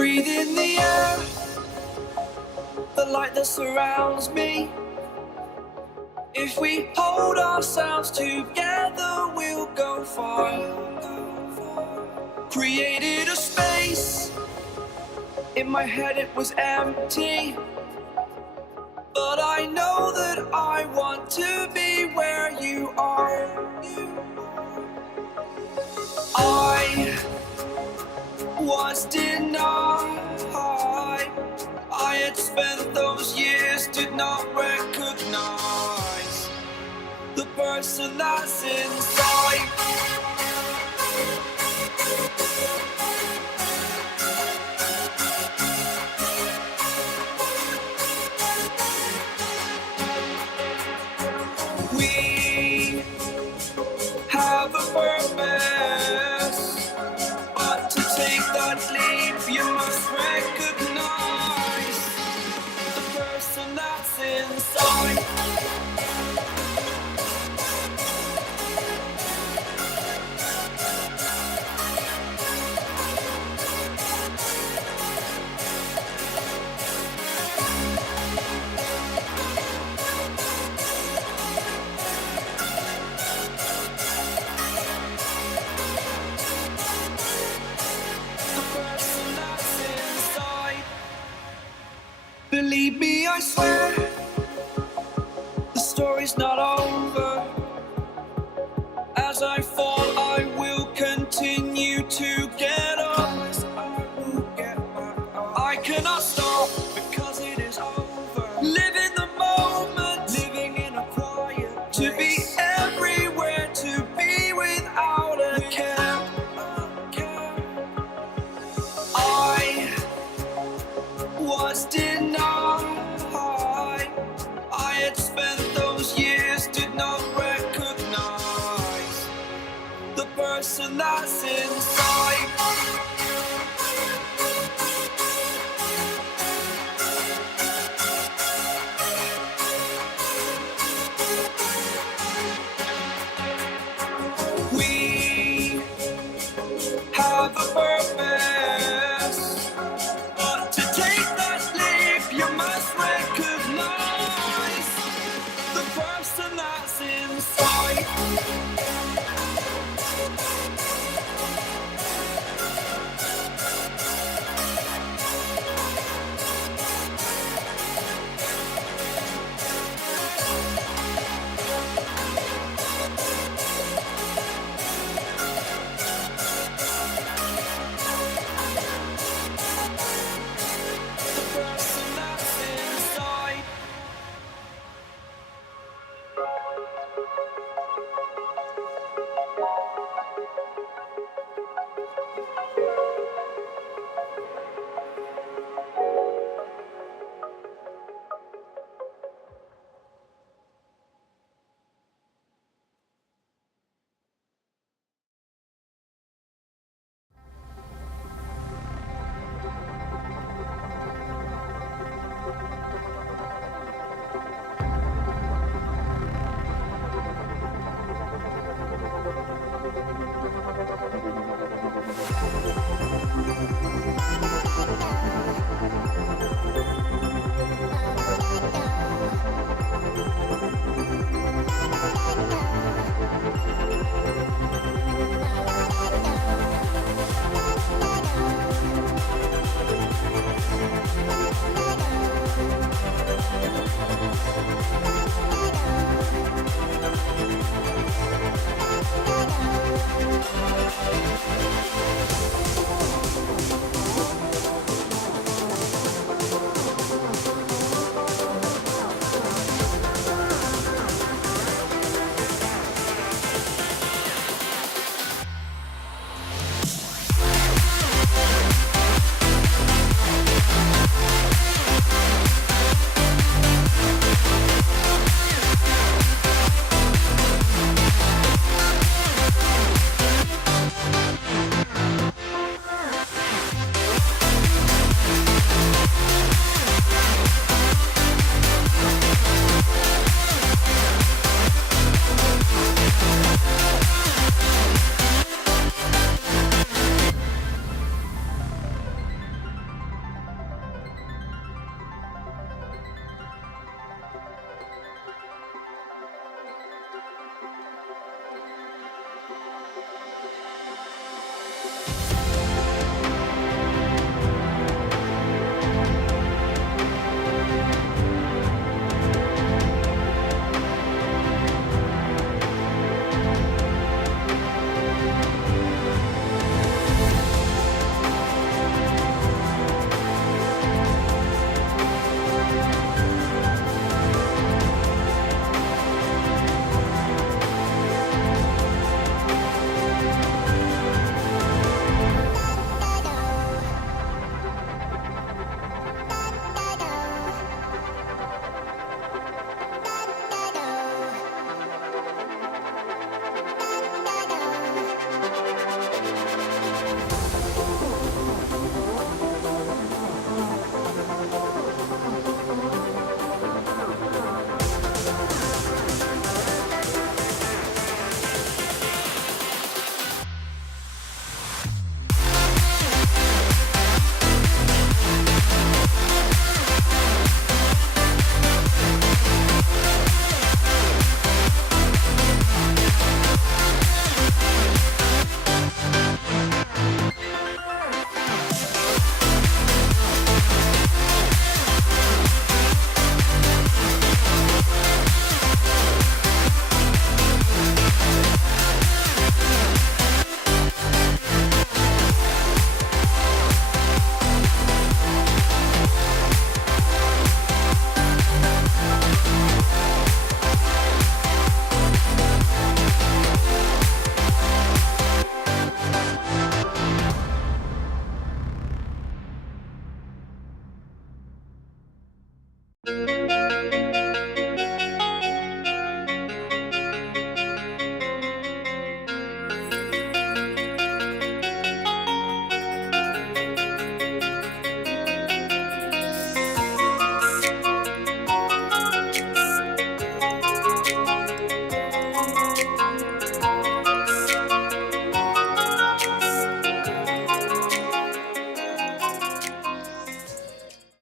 Breathe in the air, the light that surrounds me. If we hold ourselves together, we'll go far. Created a space, in my head it was empty, but I know that I want to be where you are. I was denied. I had spent those years, did not recognize the person that's inside. We have a purpose, but to take that leap, you must recognize the person that's inside. Believe me, I swear, the story's not over. As I fall, I will continue to get up. I cannot stop because it is over. Live in the moment, living in a quiet place. To be everywhere, to be without a care. I was denied. I had spent those years, did not recognize the person that's inside.